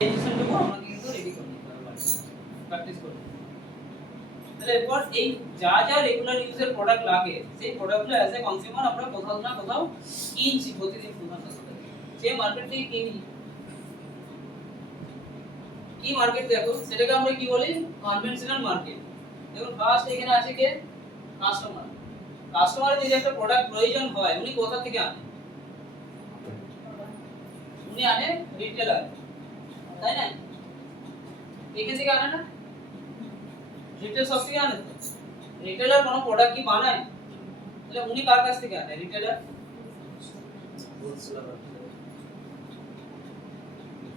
রেজিস্ট্রেশনটুকু আমাকে কিন্তু রেডি করে নিতে হবে, প্র্যাকটিস করতে। তাহলে এরপর এই যা যা রেগুলার ইউজের প্রোডাক্ট লাগে সেই প্রোডাক্টগুলো অ্যাজ এ কনজিউমার আমরা কোথাও না কোথাও কিনছি প্রতিদিন কোথাও না কোথাও, যে মার্কেট থেকে কিনি। কি মার্কেট দেখো সেটাকে আমরা কি বলি, কনভেনশনাল মার্কেট। দেখুন ফার্স্ট এখানে আছে কে, কাস্টমার। কাস্টমারের যদি একটা প্রোডাক্ট প্রয়োজন হয় উনি কোথা থেকে আনেন, উনি আনে রিটেলার, তাই না? এখান থেকে আনে না, রিটেল শপ থেকে আনে। তো রিটেলার কোনো প্রোডাক্ট কি বানায়, তাহলে উনি কার কাছ থেকে আনে, রিটেলার?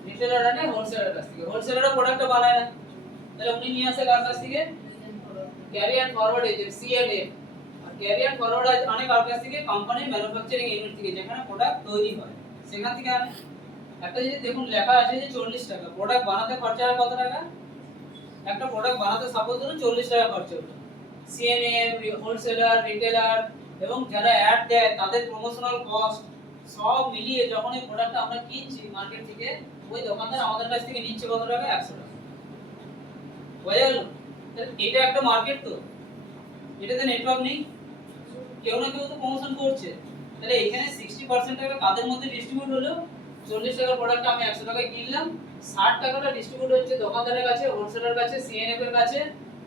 রিটেলার আনে হোলসেলার কাছ থেকে। হোলসেলাররা প্রোডাক্টটা বানায় না, তাহলে উনি নিয়ে আসে কার কাছ থেকে, carry and forward agent CNA. আর ক্যারি অ্যান্ড ফরওয়ার্ড আনে কার কাছ থেকে, কোম্পানির ম্যানুফ্যাকচারিং ইউনিট থেকে, যেখানে প্রোডাক্ট তৈরি হয় সেখান থেকে আনে। একটা যদি দেখুন লেখা আছে যে 40 টাকা, প্রোডাক্ট বানাতে খরচা হয় কত টাকা? একটা প্রোডাক্ট বানাতে সাপোজ ধরুন 40 টাকা খরচা হলো। সিএনএম, হোলসেলার, রিটেলার এবং যারা অ্যাড দেয় তাদের প্রমোশনাল কস্ট সব মিলিয়ে যখন এই প্রোডাক্টটা আমরা কিনছি মার্কেট থেকে, ওই দোকানদার আমাদের কাছ থেকে নিচ্ছে কত টাকা, 100 টাকা। বোঝা গেল? এটা একটা মার্কেট। তো এটাতে নেটওয়ার্ক নেই, কেউ না কেউ তো প্রমোশন করছে। তাহলে এখানে 60% টাকা কাদের মধ্যে ডিস্ট্রিবিউট হলো, 40 টাকার প্রোডাক্ট আমি 100 টাকায় কিনলাম, 60 টাকাটা ডিস্ট্রিবিউট হচ্ছে দোকানদারের কাছে, হোলসেলার কাছে, সিএনএফ এর কাছে,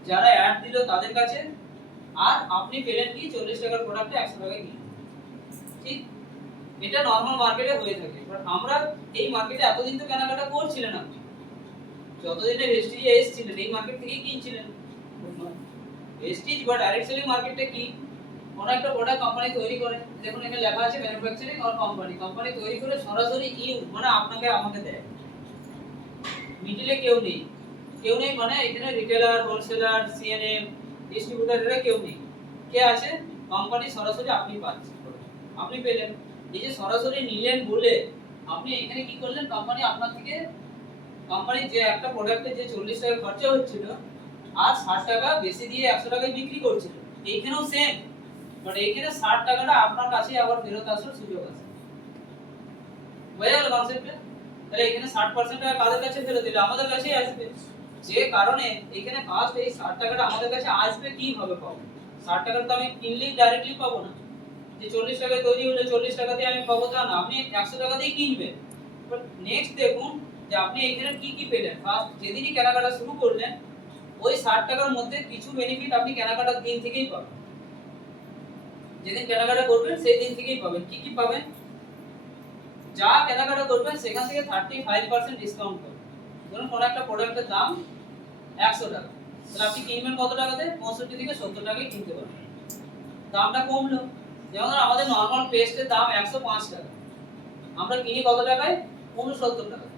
যারা অ্যাড দিল তাদের কাছে। আর আপনি পেলেন কি 40 টাকার প্রোডাক্টটা 100 টাকায় কিনলেন। ঠিক এটা নরমাল মার্কেটে হয়ে থাকে। বাট আমরা এই মার্কেটে এতদিন তো কেনাকাটা করছিলেন, আপনি যতদিনে ভেস্টিজে এসেছিলেন এই মার্কেট থেকেই কিনছিলেন। ভেস্টিজ বা ডাইরেক্ট সেলিং মার্কেটটা কি, কোন একটা প্রোডাক্ট কোম্পানি তৈরি করে, দেখুন এখানে লেখা আছে ম্যানুফ্যাকচারিং অর কোম্পানি, কোম্পানি তৈরি করে সরাসরি ইউ মানে আপনাকে আমাকে দেয়, মিডলে কেউ নেই। কেউ নেই মানে এখানে রিটেলার, হোলসেলার, সিএনএম, ডিস্ট্রিবিউটর এরা কেউ নেই। কে আছে, কোম্পানি সরাসরি আপনি পাচ্ছেন, আপনি পেলেন। এই যে সরাসরি নিলেন বলে আপনি এখানে কি করলেন, কোম্পানি আপনার থেকে, কোম্পানি যে একটা প্রোডাক্টে যে 40 টাকা খরচা হচ্ছিল আর 60 টাকা বেশি দিয়ে 100 টাকায় বিক্রি করছিল, এইখানেও সেম। বাট এইখানে 60 টাকাটা আপনার কাছে আবার ফেরত আসার সুযোগ আছে। বোঝা গেল কনসেপ্টটা? তাহলে এখানে 60% টাকা কাদের কাছে ফেরত দিলে, আমাদের কাছেই আসবে। যে কারণে এখানে ফার্স্ট এই 60 টাকাটা আমাদের কাছে আসবে কিভাবে পাবো, 60 টাকা তো আমি কিনলেই ডাইরেক্টলি পাবো না, যে 40 টাকায় তৈরি হলে 40 টাকা দিয়ে আমি পাবো তা না, আপনি 100 টাকা দিয়ে কিনবেন। বাট নেক্সট দেখুন যে আপনি এখানে কি কি পেলেন। ফার্স্ট যেদিনই কেনাকাটা শুরু করলেন ওই 60 টাকার মধ্যে কিছু বেনিফিট আপনি কেনাকাটার দিন থেকেই পাবেন, যেদিন কেনাকাটা করবেন সেই দিন থেকেই পাবেন। কি কি পাবেন, যা কেনাকাটা করবেন সেখান থেকে 35% ডিসকাউন্ট পাবেন। ধরুন কোন একটা প্রোডাক্টের দাম 100 টাকা, তাহলে আপনি কিনবেন কত টাকাতে, 65 থেকে 70 টাকায় কিনতে পারবেন, দামটা কমলো। যেমন আমাদের নরমাল পেস্টের দাম 105 টাকা, আমরা কিনি কত টাকায়, 69 টাকা।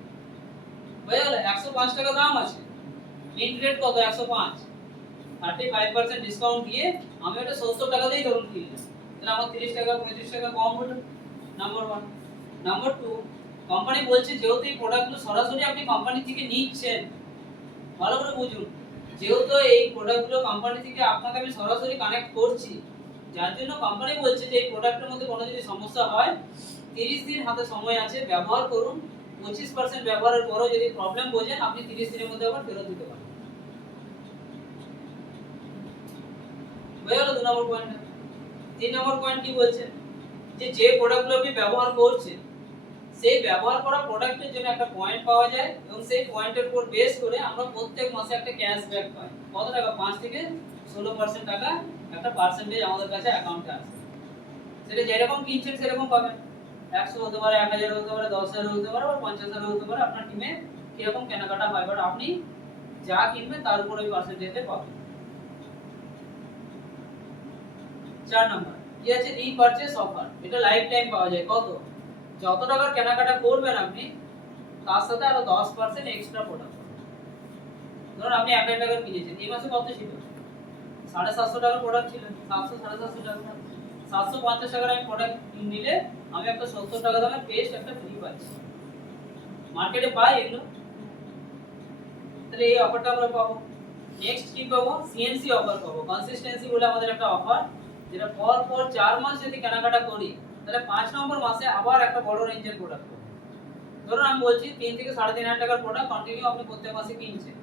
বুঝা গেল? 105 টাকা দাম আছে, লিঙ্ক রেট কত, 105, 35% ডিসকাউন্ট দিয়ে আমি ওটা 70 টাকাতেই ধরুন কিনলাম, তাহলে আমার 30 টাকা 35 টাকা কম হলো। নাম্বার 1। নাম্বার 2, কোম্পানি বলছে যেহেতু এই প্রোডাক্টগুলো সরাসরি আপনি কোম্পানি থেকে নিচ্ছেন, ভালো করে বুঝুন, যেহেতু এই প্রোডাক্টগুলো কোম্পানি থেকে আপনাকে আমি সরাসরি কানেক্ট করছি, যার জন্য কোম্পানি বলছে যে এই প্রোডাক্টের মধ্যে কোনো যদি সমস্যা হয় 30 দিন হাতে সময় আছে, ব্যবহার করুন। 25% ব্যবহারের পরেও যদি প্রবলেম বোঝেন আপনি 30 দিনের মধ্যে আবার ফেরত দিতে পারেন। হয়ে গেল 2 নম্বর পয়েন্ট। 3 নম্বর পয়েন্ট কি বলছে, যে যে প্রোডাক্টগুলো আপনি ব্যবহার করছেন সেই ব্যবহার করা প্রোডাক্টের জন্য একটা পয়েন্ট পাওয়া যায় এবং সেই পয়েন্টের উপর বেস করে আমরা প্রত্যেক মাসে একটা ক্যাশব্যাক পাই। কত টাকা, 5 থেকে 16% টাকা একটা পার্সেন্টেজ আমাদের কাছে অ্যাকাউন্টে আসে। সেটা যেরকম কিনছেন সেরকম পাবেন, 100 হতে পারে, 1000 হতে পারে, 10000 হতে পারে, বা 50000 হতে পারে, আপনার টিমে কিরকম কেনাকাটা হয়, বাট আপনি যা কিনবেন তার উপর ওই পার্সেন্টেজে পাবেন। 4 নাম্বার কি আছে, রিপারচেজ অফার। এটা লাইফ টাইম পাওয়া যায়। কত, যত টাকার কেনাকাটা করবেন আপনি তার সাথে আরো 10% এক্সট্রা প্রোডাক্ট। ধরুন আপনি 1000 টাকা কিনেছেন, এই মাসে কত ছিল, 750 টাকার প্রোডাক্ট ছিল, 700 750 টাকা, 750 টাকার আমি প্রোডাক্ট নিলে আমি একটা 70 টাকা দামের পেস্ট একটা ফ্রি পাচ্ছি। মার্কেটে পাই এগুলো, তাহলে এই অফারটা আমরা পাবো। নেক্সট কি পাবো, সিএনসি অফার পাবো। কনসিস্টেন্সি বলে আমাদের একটা অফার, যেটা পর 4 মাস যদি কেনাকাটা করি তাহলে 5 নম্বর মাসে আবার একটা বড় রেঞ্জের প্রোডাক্ট পাবো। ধরুন আমি বলছি 3 থেকে 3.5 টাকার প্রোডাক্ট কন্টিনিউ আপনি প্রত্যেক মাসে কিনছেন,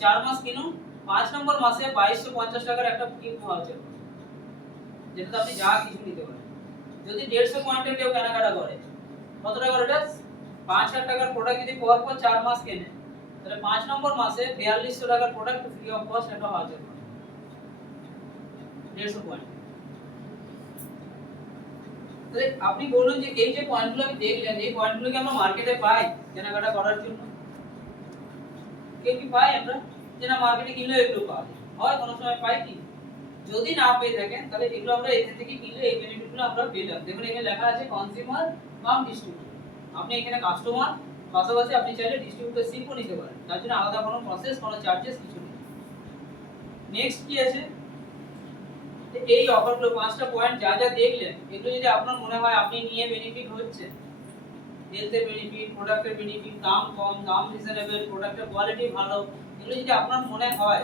4 মাস কিনুন, 5 নম্বর মাসে 2250 টাকার একটা গিফট ভাউচার, যেটা আপনি যা কিছু নিতে পারেন। যদি 150 পয়েন্টের কেউ কেনাকাটা করে, কত টাকার ওটা 5000 টাকার প্রোডাক্ট যদি পর পর 4 মাস কেনে, তাহলে 5 নম্বর মাসে 4200 টাকার প্রোডাক্ট ফ্রি অফ কস্ট একটা ভাউচার পাবে 150 পয়েন্ট। তাহলে আপনি বলুন যে এই যে পয়েন্টগুলো আমি দেখলেন, এই পয়েন্টগুলো কি আমরা মার্কেটে পাই কেনাকাটা করার জন্য? কেউ কি পাই আমরা যে না মার্কেটে কিনলে এগুলো পাওয়া যায়? হয় কোনো সময় পাই কি? যদি না পেয়ে থাকেন তাহলে এগুলো আমরা এখান থেকে কিনলে এই বেনিফিটগুলো আমরা পেলাম। দেখুন এখানে লেখা আছে কনজিউমার কাম ডিস্ট্রিবিউটর। আপনি এখানে কাস্টমার, পাশাপাশি আপনি চাইলে ডিস্ট্রিবিউটরশিপও নিতে পারেন, তার জন্য আলাদা কোনো প্রসেস, কোনো চার্জেস কিছু নেই। নেক্সট কি আছে, এই অফারগুলো 5টা পয়েন্ট যা যা দেখলেন, এগুলো যদি আপনার মনে হয় আপনি নিয়ে বেনিফিট হচ্ছে, হেলথের বেনিফিট, প্রোডাক্টের বেনিফিট, দাম কম, দাম রিজনেবল, প্রোডাক্টের কোয়ালিটি ভালো, এগুলো যদি আপনার মনে হয়,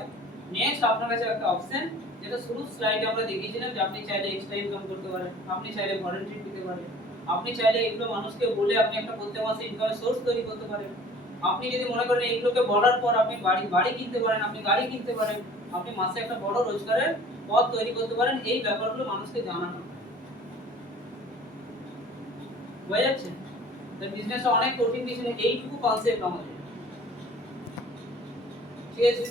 নেক্সট আপনার কাছে একটা অপশন, যেটা শুরু স্লাইডে আমরা দেখিয়েছিলাম যে আপনি চাইলে এক্সট্রা ইনকাম করতে পারেন, আপনি চাইলে ভলান্টিয়ার দিতে পারেন, আপনি চাইলে এগুলো মানুষকে বলে আপনি একটা প্রত্যেক মাসে ইনকামের সোর্স তৈরি করতে পারেন। আপনি যদি মনে করেন এইগুলোকে বলার পর আপনি বাড়ি কিনতে পারেন, আপনি গাড়ি কিনতে পারেন, আপনি মাসে একটা বড় রোজগারের পথ তৈরি করতে পারেন, এই ব্যাপারগুলো মানুষকে জানানো। বুঝা যাচ্ছে? তো বিজনেসটা অনেক কঠিন কিছু নেই, এইটুকু কনসেপ্ট আমাদের। ঠিক আছে?